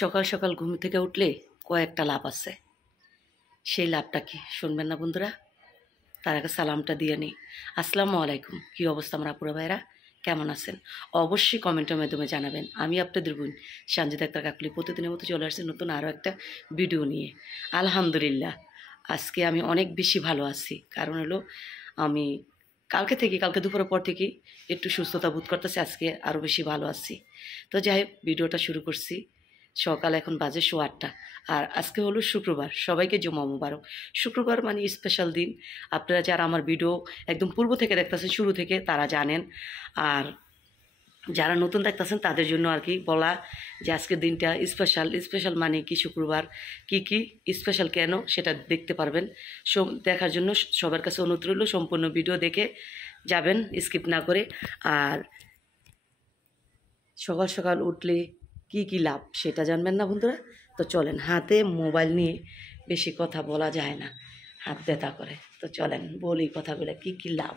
সকাল সকাল ঘুম থেকে উঠলে কয়েকটা লাভ আছে। সেই লাভটা কি শুনবেন না বন্ধুরা? তার আগে সালামটা দিয়ে নিই। আসসালামু আলাইকুম। কী অবস্থা আমার আপুরা ভাইরা, কেমন আছেন? অবশ্যই কমেন্টের মাধ্যমে জানাবেন। আমি আপনাদের বোন সঞ্জিতা আক্তার কাকলি প্রতিদিনের মতো চলে আসছি নতুন আরও একটা ভিডিও নিয়ে। আলহামদুলিল্লাহ আজকে আমি অনেক বেশি ভালো আছি। কারণ হলো আমি কালকে দুপুরের পর থেকে একটু সুস্থতা বোধ করতেছি, আজকে আরও বেশি ভালো আছি। তো যাই হোক, ভিডিওটা শুরু করছি। সকাল এখন বাজে 8:15 আর আজকে হলো শুক্রবার। সবাইকে জুমা মুবারক। শুক্রবার মানে স্পেশাল দিন। আপনারা যারা আমার ভিডিও একদম পূর্ব থেকে দেখতেছেন, শুরু থেকে, তারা জানেন। আর যারা নতুন দেখতেছেন তাদের জন্য আর কি বলা যে আজকের দিনটা স্পেশাল মানে কি, শুক্রবার কি স্পেশাল কেন সেটা দেখতে পারবেন। দেখার জন্য সবার কাছে অনুরোধ রইল, সম্পূর্ণ ভিডিও দেখে যাবেন স্কিপ না করে। আর সকাল সকাল উঠলে কি লাভ সেটা জানবেন না বন্ধুরা? তো চলেন, হাতে মোবাইল নিয়ে বেশি কথা বলা যায় না, হাত ব্যথা করে। তো চলেন বলি কথাগুলো, কি লাভ।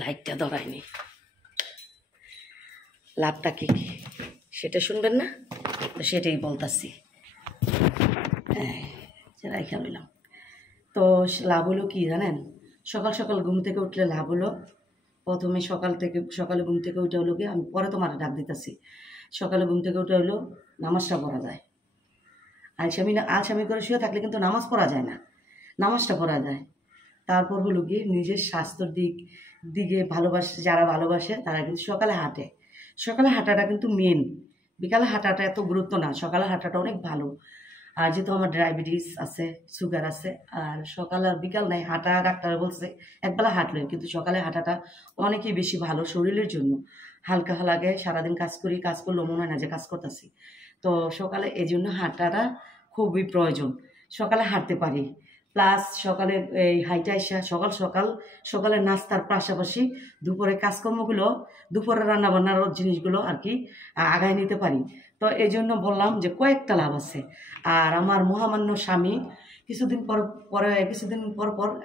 লাইটটা ধরায়নি, লাভটা কি সেটা শুনবেন না? তো সেটাই বলতাছি, রাইখা নিলাম। তো লাভ হলো কি জানেন? সকাল সকাল ঘুম থেকে উঠলে লাভ হলো, প্রথমে সকালে ঘুম থেকে উঠে হলো কি, আমি পরে তোমার ডাক দিতেছি। সকালে ঘুম থেকে উঠে হলো নামাজটা পড়া যায়। আলসামি করে শুয়ে থাকলে কিন্তু নামাজ পড়া যায় না, নামাজটা পড়া যায়। তারপর হলো গিয়ে নিজের স্বাস্থ্যের দিকে যারা ভালোবাসে তারা কিন্তু সকালে হাঁটে। সকালে হাঁটাটা কিন্তু মেন, বিকালে হাঁটাটা এত গুরুত্ব না, সকালে হাঁটাটা অনেক ভালো। আর যেহেতু আমার ডায়াবেটিস আছে, সুগার আছে, আর সকাল আর বিকাল নাই হাঁটা, ডাক্তার বলছে একবেলা হাঁটলেন, কিন্তু সকালে হাঁটাটা অনেকই বেশি ভালো শরীরের জন্য। হালকা লাগে, সারাদিন কাজ করলেও মনে হয় না যে কাজ করতেছি। তো সকালে এই জন্য হাঁটাটা খুবই প্রয়োজন। সকালে হাঁটতে পারি, প্লাস সকালে এই হাইটা এসে সকালে নাস্তার পাশাপাশি দুপুরে কাজকর্মগুলো, দুপুরে রান্নাবান্নার জিনিসগুলো আর কি আগায় নিতে পারি। তো এই জন্য বললাম যে কয়েকটা লাভ আছে। আর আমার মহামান্য স্বামী কিছুদিন পর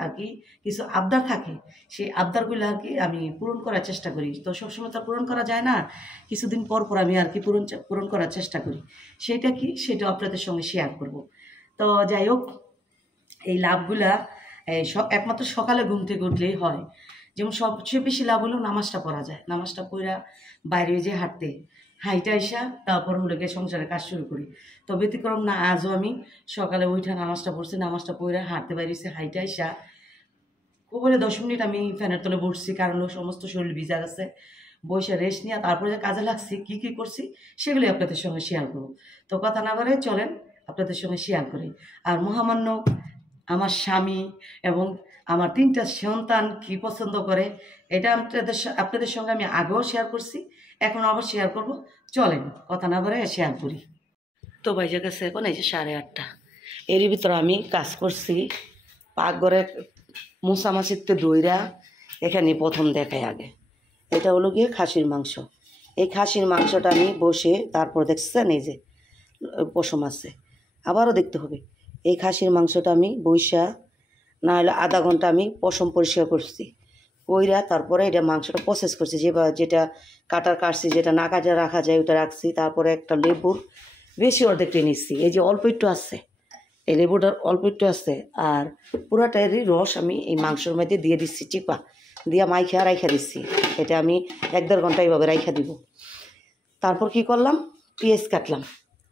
আর কি কিছু আবদার থাকে, সেই আবদারগুলো আর কি আমি পূরণ করার চেষ্টা করি। তো সবসময় তো পূরণ করা যায় না, কিছুদিন পর আমি আর কি পূরণ করার চেষ্টা করি। সেটা আপনাদের সঙ্গে শেয়ার করব। তো যাই হোক, এই লাভগুলা একমাত্র সকালে ঘুম থেকে উঠলেই হয়। যেমন সবচেয়ে বেশি লাভ হলেও নামাজটা পড়া যায়। নামাজটা পড়া বাইরে যে হাইটা আইসা তারপর হলে গিয়ে সংসারের কাজ শুরু করি। তো ব্যতিক্রম না, আজও আমি সকালে উঠে নামাজটা পড়ছি, নামাজটা পড়ে হাঁটতে বাইরেছি, হাইটা আইসা বলে 10 মিনিট আমি ফ্যানের তলে বসছি, কারণ সমস্ত শরীর ভিজা গেছে। বসে রেস্ট নিয়ে তারপরে যে কাজে লাগছি, কি করছি সেগুলি আপনাদের সঙ্গে শেয়ার করবো। তো কথা না বলে চলেন আপনাদের সঙ্গে শেয়ার করি। আর মহামান্য আমার স্বামী এবং আমার 3টা সন্তান কি পছন্দ করে, এটা আপনাদের সঙ্গে আমি আগেও শেয়ার করছি, এখন আবার শেয়ার করব। চলেন কথা না বলে শেয়ার করি। তো বাইজে গেছে এখন এই যে 8:30। এর ভিতরে আমি কাজ করছি, পাকঘরে মোছামাছিতে দইরা। এখানে প্রথম দেখাই আগে, এটা হলো গিয়ে খাসির মাংস। এই খাসির মাংসটা আমি বসে, তারপর দেখছেন এই যে পশম আছে, আবারও দেখতে হবে। এই খাসির মাংসটা আমি বইসা না হলে আধা ঘন্টা আমি পশম পরিষ্কার করছি, কইরা তারপরে এটা মাংসটা প্রসেস করছি। যেটা কাটছি, যেটা না কাটা রাখা যায় ওটা রাখছি। তারপরে একটা লেবুর বেশি অর্ধেকটা নিচ্ছি, এই যে অল্প একটু আছে, এই লেবুটার অল্প একটু আছে। আর পুরাটারই রস আমি এই মাংসের মধ্যে দিয়ে দিচ্ছি, চিপা দিয়া রাইখা দিচ্ছি। এটা আমি 1-1.5 ঘন্টা এইভাবে রাইখা দিব। তারপর কি করলাম, পেঁয়াজ কাটলাম,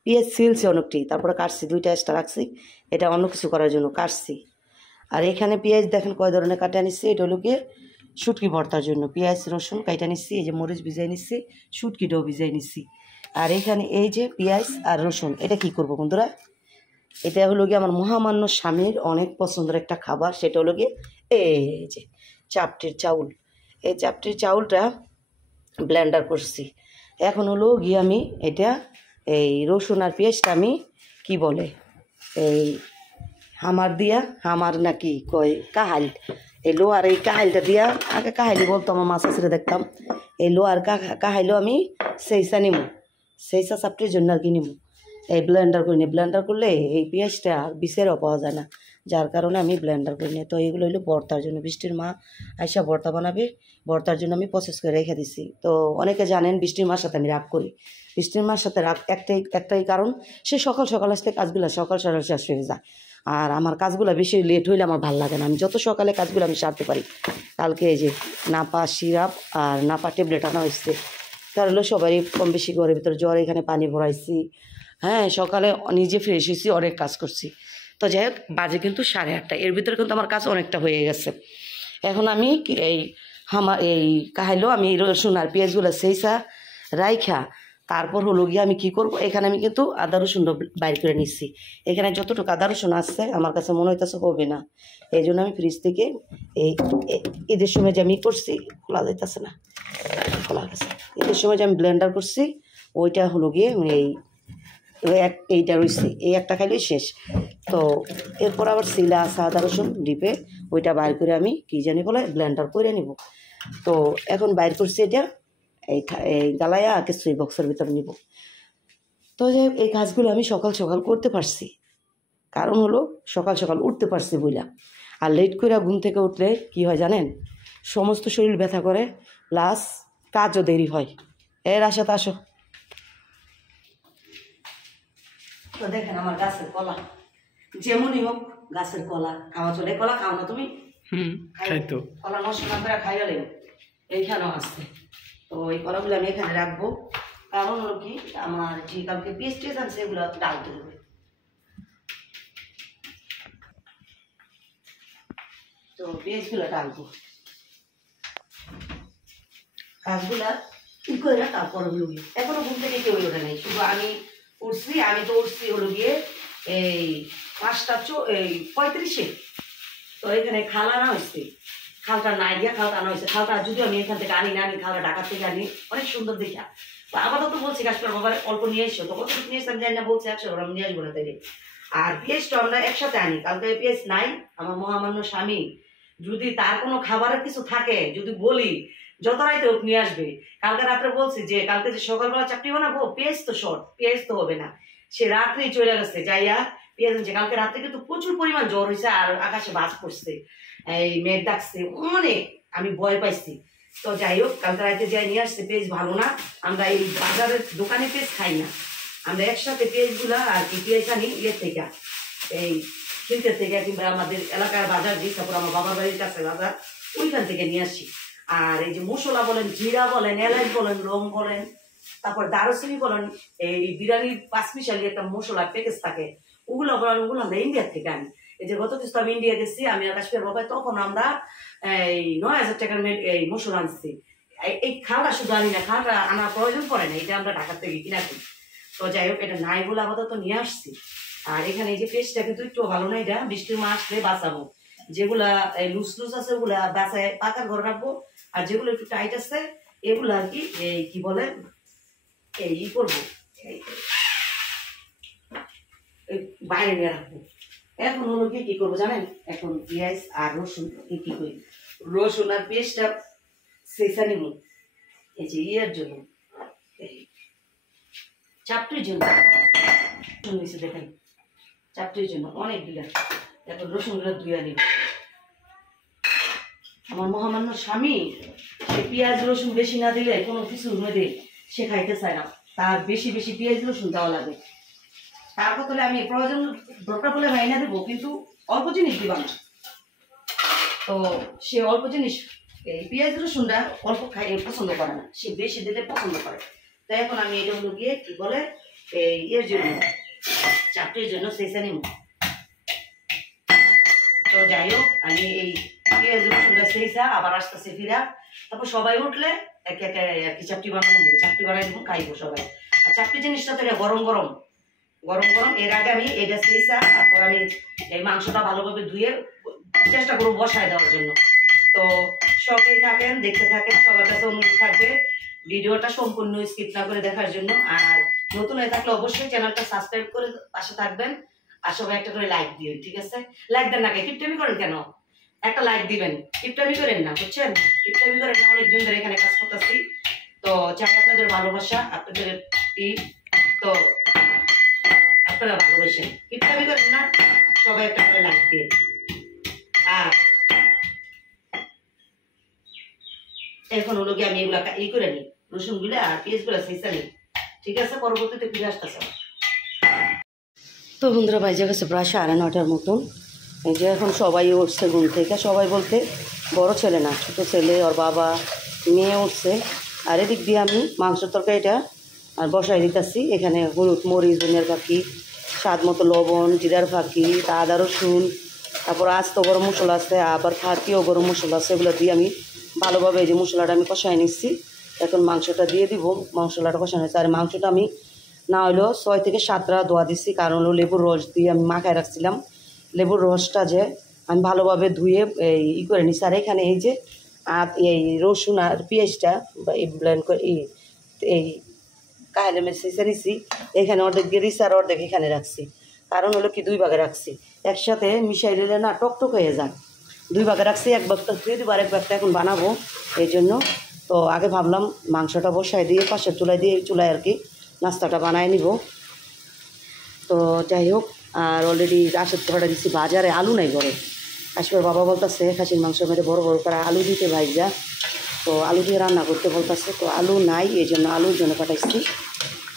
পেঁয়াজ ছিলছি অনেকটি, তারপরে কাটছি, 2টা এক্সট্রা রাখছি, এটা অন্য কিছু করার জন্য কাটছি। আর এখানে পেঁয়াজ দেখেন কয় ধরনের কাটা নিচ্ছি, এটা হলো গিয়ে শুটকি ভর্তার জন্য পেঁয়াজ রসুন কাটা নিচ্ছি, এই যে মরিচ ভিজাই নিচ্ছি, শুটকিটাও ভিজাই নিচ্ছি। আর এখানে এই যে পেঁয়াজ আর রসুন, এটা কি করব বন্ধুরা, এটা হলো গিয়ে আমার মহামান্য স্বামীর অনেক পছন্দের একটা খাবার, সেটা হলো গিয়ে এই যে চাপটির চাউল। এই চাপটির চাউলটা ব্লেন্ডার করছি। এখন হলো গিয়ে আমি এটা এই রসুন আর পেঁয়াজটা আমি কি বলে এই হামার নাকি কয় কাহাল, এই লোহার এই কাহাইলটা দিয়া, আগে কাহাইলি বলতো আমার মাছ আসলে দেখতাম, এই লোহার কাহাইলও আমি সেইসা নিমু, সেইসা চাপটির জন্য আর কি নিমু। এই ব্লেন্ডার করলে এই পেঁয়াজটা আর বিচেরও পাওয়া যায় না, যার কারণে আমি ব্লেন্ডার করে নিই। তো এগুলো হলো ভর্তার জন্য, বৃষ্টির মা আইসা ভর্তা বানাবে, ভর্তার জন্য আমি প্রসেস করে রেখে দিছি। তো অনেকে জানেন বৃষ্টির মার সাথে আমি রাগ করি। বৃষ্টির মার সাথে রাগ একটাই কারণ, সে সকাল সকাল আসলে কাজগুলো সকাল সকাল শেষ হয়ে যায়। আর আমার কাজগুলো বেশি লেট হইলে আমার ভালো লাগে না। আমি যত সকালে কাজগুলো আমি সারতে পারি। কালকে এই যে নাপা সিরাপ আর নাপা ট্যাবলেট আনা হয়েছে, কারণ হলো সবারই কম বেশি ঘরের ভিতরে জ্বর, এখানে পানি ভরাইছি। হ্যাঁ, সকালে নিজে ফ্রেশ হয়েছি, অনেক কাজ করছি। তো যাই হোক, বাজে কিন্তু 8:30। এর ভিতরে কিন্তু আমার কাজ অনেকটা হয়ে গেছে। এখন আমি এই কাহাইলো আমি রসুন আর পেঁয়াজগুলো সেইসা রাইখা তারপর হলো গিয়ে আমি কি করব, এখানে আমি কিন্তু আদা রসুন বাইর করে নিচ্ছি। এখানে যতটুকু আদা রসুন আসছে আমার কাছে মনে হইতেছে হবে না, এই জন্য আমি ফ্রিজ থেকে ঈদের সময় যে আমি করছি, খোলা যাইতেছে না, খোলা গেছে, ঈদের সময় যে আমি ব্লেন্ডার করছি ওইটা হলো গিয়ে এইটা রয়েছে, এই একটা খাইলেই শেষ। তো এরপর আবার শিলা আছে আদা রসুন ডিপে, ওইটা বাইর করে আমি কী জানি বলে ব্লেন্ডার করে নিব। তো এখন বাইর করছি এটা এই গালায়া কিছু বক্সের ভিতরে নিব। তো যে এই কাজগুলো আমি সকাল সকাল করতে পারছি, কারণ হলো সকাল সকাল উঠতে পারছি বইলা। আর লেট করে ঘুম থেকে উঠলে কি হয় জানেন, সমস্ত শরীর ব্যথা করে, প্লাস কাজও দেরি হয়। এর আশাতে আসো। তো দেখেন আমার গাছের কলা, যেমনই হোক গাছের কলা খাওয়া চলে। কলা খাও না তুমি? খাইতো। কলা নষ্ট না করে খাইয়া লেব, এইখানেও আসছে। তো এই কলাগুলো আমি এখানে রাখবো, কারণ হলো কি আমার যে কালকে পেস্ট টেস্ট আছে এগুলো ডালতে হবে। তো পেস্টগুলো ডালবো, কাজগুলা ঠিক করে না, তারপর হলো গিয়ে এখনো ঘুম থেকে কেউ ওঠে নেই, শুধু আমি উঠছি। আমি তো উঠছি হলো গিয়ে এই 5:35। তো এখানে খাল আনা হয়েছে, খালটা নাই দিয়া খালটা আনা হয়েছে। খালটা যদিও আমি এখান থেকে আনি না, আমি খালটা ঢাকা থেকে আনি, অনেক সুন্দর দেখা। তো আপাতত বলছি কাশ্মীর বাবার অল্প নিয়ে এসো, তো কতটুকু নিয়ে এসে জানি না, বলছে 100 গ্রাম নিয়ে আসবো না তাইলে। আর পেঁয়াজটা আমরা একসাথে আনি, কালকে পেঁয়াজ নাই। আমার মহামান্য স্বামী যদি তার কোনো খাবারের কিছু থাকে, যদি বলি যত রাইতে হোক নিয়ে আসবে। কালকে রাত্রে বলছি যে কালকে যে সকালবেলা চাপটি বানাবো, পেঁয়াজ তো শর্ট, পেঁয়াজ তো হবে না। সে রাত্রেই চলে গেছে যাইয়া পেঁয়াজ আনছে। কালকে রাত্রে কিন্তু প্রচুর পরিমাণ জ্বর হয়েছে, আর আকাশে বাজ পড়ছে, এই মেঘ ডাকছে অনেক, আমি ভয় পাইছি। তো যাই হোক, কালকে রাতে যাই নিয়ে আসছে পেঁয়াজ। ভালো না, আমরা এই বাজারের দোকানে পেঁয়াজ খাই না, আমরা একসাথে পেঁয়াজগুলা আর কি পেঁয়াজ আনি ইয়ের থেকে, এই শিল্পের থেকে, কিংবা আমাদের এলাকার বাজার যে, তারপর আমার বাবার বাড়ির কাছে বাজার, ওইখান থেকে নিয়ে আসি। আর এই যে মশলা বলেন, জিরা বলেন, এলাচ বলেন, লং বলেন, তারপর দারুচিনি বলেন, এই বিরিয়ানির 5 মিশালি একটা মশলা প্যাকেজ থাকে, ওগুলো বলেন, ওগুলো আমরা ইন্ডিয়ার থেকে আনি। এই যে গত কিছু আমি ইন্ডিয়া গেছি, আমি আর কাশ্মীর বাবাই, তখন আমরা এই 9,000 টাকার এই মশলা আনছি। এই খালটা শুধু আনি না, খালটা আনার প্রয়োজন পড়ে না, এটা আমরা ঢাকার থেকে কিনা করি। তো যাই হোক, এটা নাই বলে আপাতত নিয়ে আসছি। আর এখানে এই যে পেস্টটা কিন্তু একটু ভালো না, এটা বৃষ্টির মাস আসলে বাঁচাবো। যেগুলা লুজ লুজ আছে ওগুলা বাঁচায় পাকার ঘরে রাখবো, আর যেগুলো একটু টাইট আছে এগুলো আর কি এই কি বলে এই করবো, বাইরে নিয়ে রাখবো। এখন হলো কি করবো জানেন, এখন পেঁয়াজ আর রসুন কি করি, রসুন আর পেঁয়াজটা শেষা নিব এই যে ইয়ের জন্য, চাপটির জন্য দেখেন, চাপটির জন্য অনেক দিলা। এখন রসুনগুলো ধুয়ে নিব। আমার মহামান্য স্বামী সে পেঁয়াজ রসুন বেশি না দিলে কোনো কিছু মধ্যে সে খাইতে চায় না, তার বেশি বেশি পেঁয়াজ রসুন দেওয়া লাগে। তারপর তাহলে আমি প্রয়োজন দরকার বলে রাইনা দেবো, কিন্তু অল্প জিনিস দিবা না। তো সে অল্প জিনিস এই পেঁয়াজ রসুনটা অল্প খাই পছন্দ করে না, সে বেশি দিলে পছন্দ করে। তো এখন আমি এটা হলো গিয়ে কি বলে এই এর জন্য, চাপটির জন্য শেষে নিব। তো যাই হোক, আমি এই পেঁয়াজ রসুনটা শেষা আবার আসতেছে ফিরা, তারপর সবাই উঠলে একে একে আর কি চাপটি বানানো হবে, চাপটি বানাই দেবো, খাইবো সবাই। আর চাপটি জিনিসটা তো গরম গরম গরম গরম, এর আগে আমি এটা শেষা, তারপর আমি এই মাংসটা ভালোভাবে ধুয়ে চেষ্টা করবো বসায় দেওয়ার জন্য। তো সবাই থাকেন, দেখতে থাকেন, সবার কাছে অনুরোধ থাকবে ভিডিওটা সম্পূর্ণ স্কিপ না করে দেখার জন্য। আর নতুন হয়ে থাকলে অবশ্যই চ্যানেলটা সাবস্ক্রাইব করে পাশে থাকবেন, আর সবাই একটা করে লাইক দিবেন, ঠিক আছে? লাইক দেন না, কিপটামি করেন কেন? একটা লাইক দিবেন, কিপটামি করেন না, বুঝছেন? কিপটামি করেন না, অনেকদিন ধরে এখানে কাজ করতেছি। তো চাই আপনাদের ভালোবাসা, আপনাদের তো আপনারা ভালোবাসেন, কিপটামি করেন না। সবাই একটা করে লাইক দিয়ে। আর এখন হলো কি আমি এগুলা করে নিই, রসুনগুলো আর পেঁয়াজগুলো ছেঁচে নিই। ঠিক আছে, পরবর্তীতে ফিরে আসতেছে। তো বন্ধুরা বাজে গেছে প্রায় 9:30 মতন। এই যে এখন সবাই উঠছে ঘুম থেকে, সবাই বলতে বড় ছেলে না, ছোটো ছেলে, ওর বাবা, মেয়ে উঠছে। আর এদিক দিয়ে আমি মাংসের তরকারিটা আর বসাই দিতেছি। এখানে হলুদ, মরিচ, ধনিয়ার ফাঁকি, স্বাদ মতো লবণ, জিরার ফাঁকি, আদা রসুন, তারপর আস্ত গরম মশলা আছে, আবার ফাঁকিও গরম মশলা আছে, এগুলো দিয়ে আমি ভালোভাবে এই যে মশলাটা আমি কষাই নিচ্ছি। এখন মাংসটা দিয়ে দিব। মশলাটা কষানো হয়েছে। আর মাংসটা আমি না হলেও 6 থেকে 7টা ধোয়া দিচ্ছি, কারণ হলো লেবুর রস দিয়ে আমি মাখায় রাখছিলাম। লেবুর রসটা যে আমি ভালোভাবে ধুয়ে ই করে নিচ্ছি। আর এখানে এই যে এই রসুন আর পেঁয়াজটা এই ব্লেন্ড করে এই কাহেলে মেসে নিচ্ছি। এখানে অর্ধেক দিয়ে দিচ্ছি আর অর্ধেক এখানে রাখছি। কারণ হলো কি 2 ভাগে রাখছি, একসাথে মিশাই দিলে না টকটক হয়ে যাক। 2 ভাগে রাখছি, এক ভাগটা দিয়ে দিব, আরেক ভাগটা এখন বানাবো এই জন্য। তো আগে ভাবলাম মাংসটা বসাই দিয়ে পাশের চুলায় দিয়ে চুলায় আর কি নাস্তাটা বানায় নিব। তো যাই হোক, আর অলরেডি আসার কটা দিচ্ছি বাজারে, আলু নাই ঘরে। আসবার বাবা বলতেছে খাসির মাংস মেরে বড় বড় করে আলু দিতে ভাইজা, তো আলু দিয়ে রান্না করতে বলতেছে। তো আলু নাই, এই জন্য আলুর জন্য পাঠাইছি।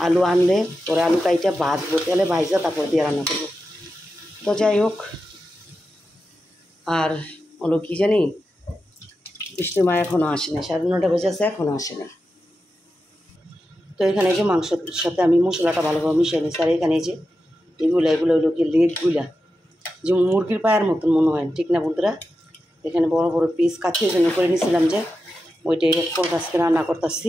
আলু আনলে পরে আলু কাইটা ভাজবো, তেলে ভাইজা তারপর দিয়ে রান্না করবো। তো যাই হোক, আর হলো কি জানি, বৃষ্টি মা এখনও আসে না, 9:30 বেজে আছে, এখনও আসে না। তো এখানে এই যে মাংসের সাথে আমি মশলাটা ভালোভাবে মিশিয়ে নিচ্ছি। আর এখানে এই যে এগুলো হলো কি লেগগুলা, যে মুরগির পায়ের মতন মনে হয়, ঠিক না বন্ধুরা? এখানে বড় বড় পিস কাঠির জন্য করে নিয়েছিলাম, যে ওইটাই এখন আজকে রান্না করতেছি।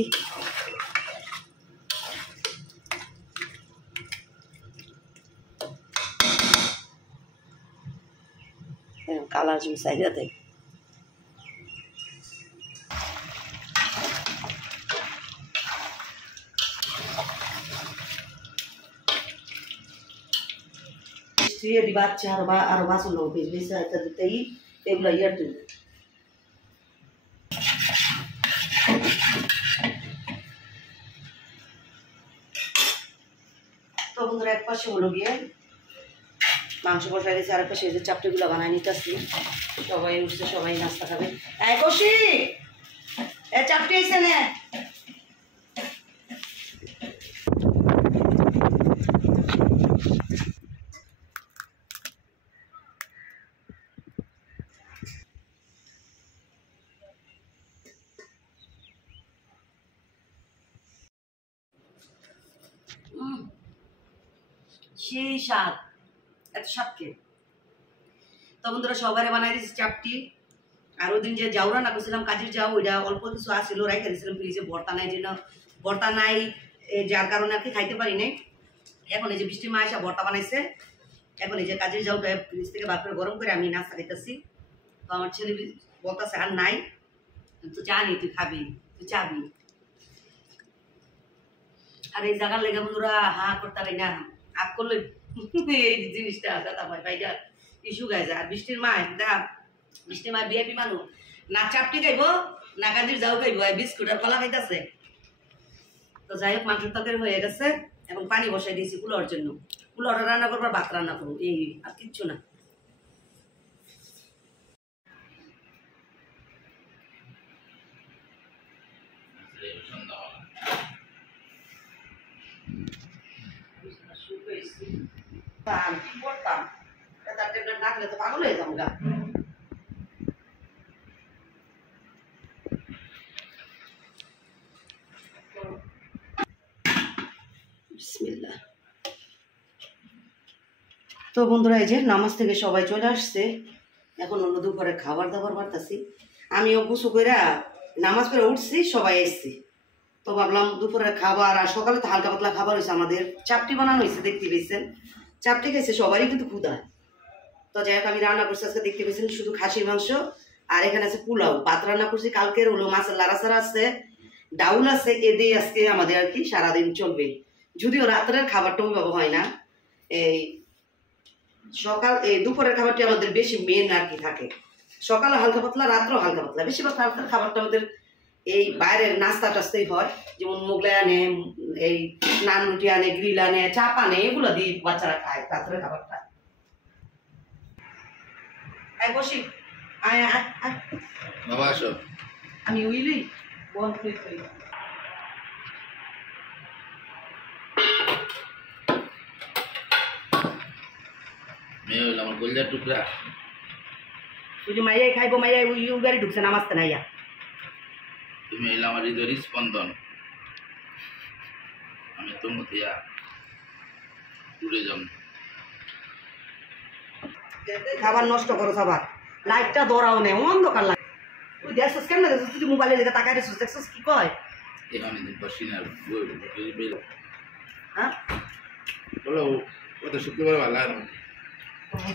কালার জন্য সাইডে দেয়। বাচ্চা আরো বাসন লোক বেশি একটা দিতেই এগুলো ইয়ার দিল। তো বন্ধুরা এক পাশে হলো গিয়ে মাংস বসাই দিয়েছে, আর এক পাশে যে চাপটিগুলো বানায় নিতেছি। সবাই উঠছে, সবাই নাস্তা খাবে। কষি চাপটি এসে নে। সেই স্বাদ, এত স্বাদ কে। তো বন্ধুরা সবাই বানাই দিয়েছি চাপটি। আর ওই দিন যে জাউ রান্না করছিলাম, কাজের জাউ, ওইটা অল্প কিছু আসছিল, রাইখা দিয়েছিলাম ফ্রিজে। ভর্তা নাই, যার কারণে আর কি খাইতে পারি নাই। এখন এই যে বৃষ্টি মা এসে ভর্তা বানাইছে। এখন এই যে কাজের জাউটা ফ্রিজ থেকে বার করে গরম করে আমি নাস্তা খাইতেছি। তো আমার ছেলে বলতেছে আর নাই, তো জানি তুই খাবি, তুই চাবি। আর এই জায়গার লেগে বন্ধুরা হাঁ করতে পারি না, আগ করলে এই জিনিসটা ভাইটা ইস্যু গাইছে। আর বৃষ্টির মা দেখা, বৃষ্টির মা বিআইপি মানুষ, না চাপটি খাইব না কাজির যাও খাইব, বিস্কুট আর কলা খাইতেছে। তো যাই হোক, মাংসের তরকারি হয়ে গেছে। এখন পানি বসাই দিয়েছি কুলার জন্য। কুলারটা রান্না করবার, ভাত রান্না করবো, এই আর কিচ্ছু না। কি করতাম, ট্যাবলেট না খেলে তো পাগল হয়ে যাবো গা। বিসমিল্লাহ। তো বন্ধুরা এই যে নামাজ থেকে সবাই চলে আসছে, এখন অন্য দুপুরে খাবার দাবার বাড়তেছি। আমিও গুছু করে নামাজ পড়ে উঠছি, সবাই এসছি। তো ভাবলাম দুপুরের খাবার, আর সকালে তো হালকা পাতলা খাবার হয়েছে, আমাদের চাপটি বানানো হয়েছে, দেখতে পেয়েছেন। চাপটি খাইছে সবারই কিন্তু ক্ষুধা। তো যাই হোক, আমি রান্না করছি আজকে, দেখতে পেয়েছেন শুধু খাসির মাংস। আর এখানে আছে পোলাও, ভাত রান্না করছি কালকের, হলো মাছের লাড়াচাড়া আছে, ডাউল আছে। এ দিয়ে আজকে আমাদের আর কি সারাদিন চলবে। যদিও রাত্রের খাবারটা ওইভাবে হয় না, এই দুপুরের খাবারটি আমাদের বেশি মেন আর কি থাকে। সকালে হালকা পাতলা, রাত্রেও হালকা পাতলা, বেশিরভাগ রাত্রের খাবারটা আমাদের এই বাইরের নাস্তা টাস্তাই হয়। যেমন মোগলাই আনে, এই নান রুটি আনে, গ্রিল আনে, চাপ আনে, এগুলো দিয়ে বাচ্চারা খায় রাত্রের খাবারটা। আয় বসি আয় আয় আয় বাবা আসো আমি উইলি বন্ধ করে করি মেয়ে হইলো আমার কলিজার টুকরা তুই যে মাইয়াই খাইবো মাইয়াই উই গাড়ি ঢুকছে নামাজতে নাইয়া তুমি হইলে আমার হৃদয়ের স্পন্দন আমি তো মতিয়া উড়ে যাম খাবার নষ্ট করো সবার লাইটটা ধরাও নেই অন্ধকার লাগে তুই দেখছিস কেন দেখছিস তুই মোবাইলে লেগে তাকাই দেখছিস দেখছিস কি কয় এখানে দিন পশ্চিনার হ্যাঁ বলো কত শুক্রবার ভালো লাগে না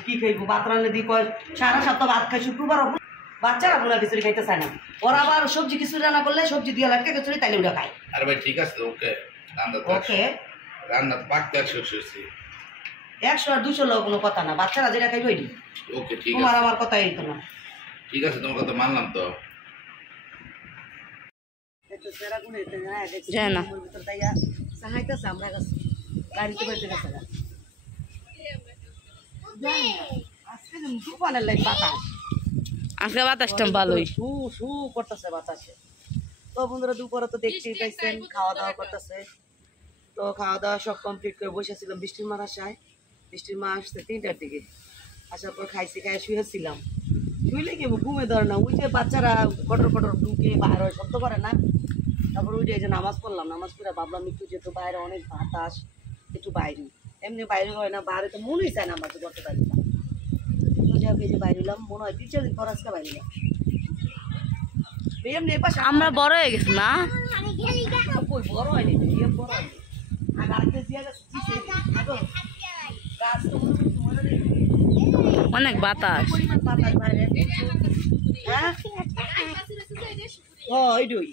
কি খাইবো ভাত রান্না দিয়ে কয় সারা সপ্তাহ ভাত খাই শুক্রবার বাচ্চারা বোনা খিচুড়ি খাইতে চায় না ওরা আবার সবজি খিচুড়ি রান্না করলে সবজি দিয়ে লাটকে খিচুড়ি তাইলে ওটা খায় আরে ভাই ঠিক আছে ওকে ওকে রান্না তো পাকতে 100 হয়েছে 100 আর 200 লোক কোনো কথা না বাচ্চারা যেটা খাইবে ওইটি ওকে ঠিক তোমার আছে আমার কথা এই তো না ঠিক আছে তোমার কথা মানলাম তো যায় না সাহাইতেছে আমরা কাছে গাড়িতে বেঁচে গেছে আজকে দুপানের লাইট বাতাস আজকে বাতাসটা ভালোই শু শু করতেছে বাতাসে তো বন্ধুরা দুপুরে তো দেখতেই পাইছেন খাওয়া দাওয়া করতেছে তো খাওয়া দাওয়া সব কমপ্লিট করে বসেছিলাম বৃষ্টির মার আসায় বৃষ্টির মা আসছে 3টার দিকে আসার পর খাইছি খাই শুয়েছিলাম শুইলে কি ঘুমে ধরে না ওই যে বাচ্চারা কটর কটর ঢুকে বাইরে হয় শব্দ করে না তারপর ওই যে নামাজ পড়লাম নামাজ পড়ে ভাবলাম একটু যেহেতু বাইরে অনেক বাতাস একটু বাইরে এমনি বাইরে হয় না বাইরে তো মনেই চায় না আমার তো করতে পারি না তো যাই হোক এই যে বাইরে হলাম মনে হয় 3-4 দিন পর আজকে বাইরে এমনি এপাশে আমরা বড় হয়ে গেছি না কই বড় হয়নি বিয়ে বড় হয়নি আর গাড়িতে দিয়ে গেছে গাছ তো মনে নেই অনেক বাতাস পরিমাণ বাতাস বাইরে হ্যাঁ ও ওইটাই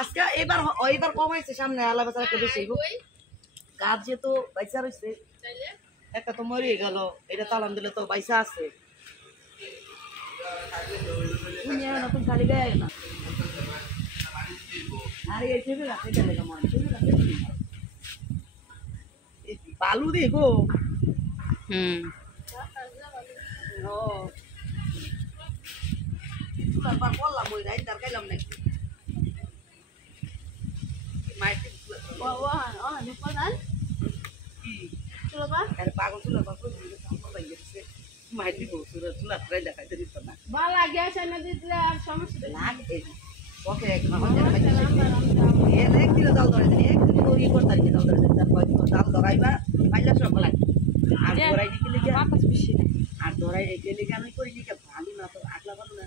আজকে এবার কমাইছে সামনে আলা বাজার একটা বেশি গাছ যেহেতু বাইসা রয়েছে একটা তো মরিয়ে গেল এটা তালাম দিলে তো বাইসা আছে নতুন খালি গায়ে না আরে এই টেবিল আছে এটা লেখা মনে টেবিল আছে বালু দেখো ও তারপর বললাম ওই রাইত আর খাইলাম নাকি মাইতে আরে পাগল চুলা পাগল মাইতে চুলা চুলা ফ্রাই দেখাইতে দিত না লাগে ওকে একদিন জাল ধরে দিন একদিন ই করতে জাল ধরে দিন তারপর জাল ধরাইবা পাইলা সব লাগে আর ধরাই দিতে লিখে আর ধরাই রেখে লিখে আমি করি লিখে ভালো না তো আগলা ভালো না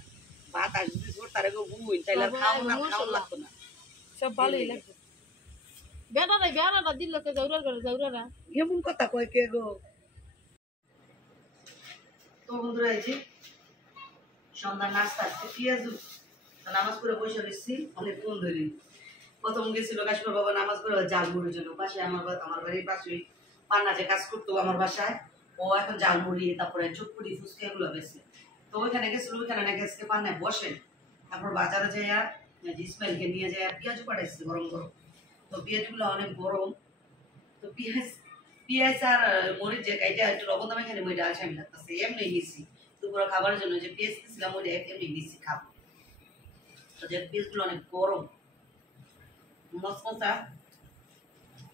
ভাত আসবে ছোট তার ঘুমুই তাইলে খাও না খাও লাগতো না সব ভালোই লাগবে বেড়াটা দিল কে জৌরা এমন কথা কয় কে গো তো বন্ধুরা এই যে সন্ধ্যার নাস্তা আজকে পেঁয়াজু নামাজ পড়ে বসে রয়েছি অনেক ফোন ধরি প্রথম গেছিল কাশ্মীর বাবা নামাজ পড়ে জাল মুড়ির জন্য পাশে আমার বাড়ির পাশে পান্না যে কাজ করতো আমার বাসায় ও এখন জাল মুড়ি তারপরে চুপপুরি ফুচকা এগুলো বেছে তো ওইখানে গেছিল ওইখানে গেছে পান্নায় বসে তারপর বাজারে যাইয়া ইসমাইলকে নিয়ে যায় পেঁয়াজু পাঠাইছে গরম গরম তো পেঁয়াজগুলো অনেক গরম তো পেঁয়াজ আর মরিচ যে কাইটা একটু লবণ দামে এখানে ওই ডাল সামি লাগতেছে এমনি নিয়েছি দুপুরে খাবারের জন্য যে পেঁয়াজ দিয়েছিলাম ওইটা এমনি নিয়েছি খাবো তো যে পেঁয়াজগুলো অনেক গরম মশমশা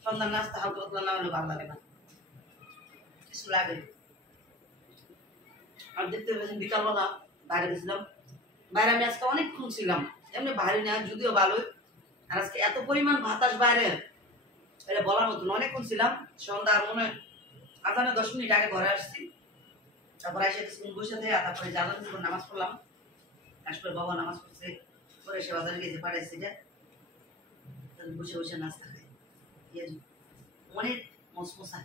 সন্ধ্যার নাস্তা হালকা পাতলা না হলে ভালো লাগে না কিছু লাগে আর দেখতে পেয়েছেন বিকালবেলা বাইরে গেছিলাম বাইরে আমি আজকে অনেকক্ষণ ছিলাম এমনি বাইরে না যদিও ভালোই আর আজকে এত পরিমাণ বাতাস বাইরে এটা বলার মতন অনেকক্ষণ ছিলাম সন্ধ্যা আর মনে হয় 10 মিনিট আগে ঘরে আসছি তারপরে এসে কিছুক্ষণ বসে থেকে তারপরে জানান নামাজ পড়লাম আসলে বাবা নামাজ পড়ছে পরে সে বাজারে গিয়ে পাঠাইছি যে বসে বসে নাস্তা খাই অনেক মসমসা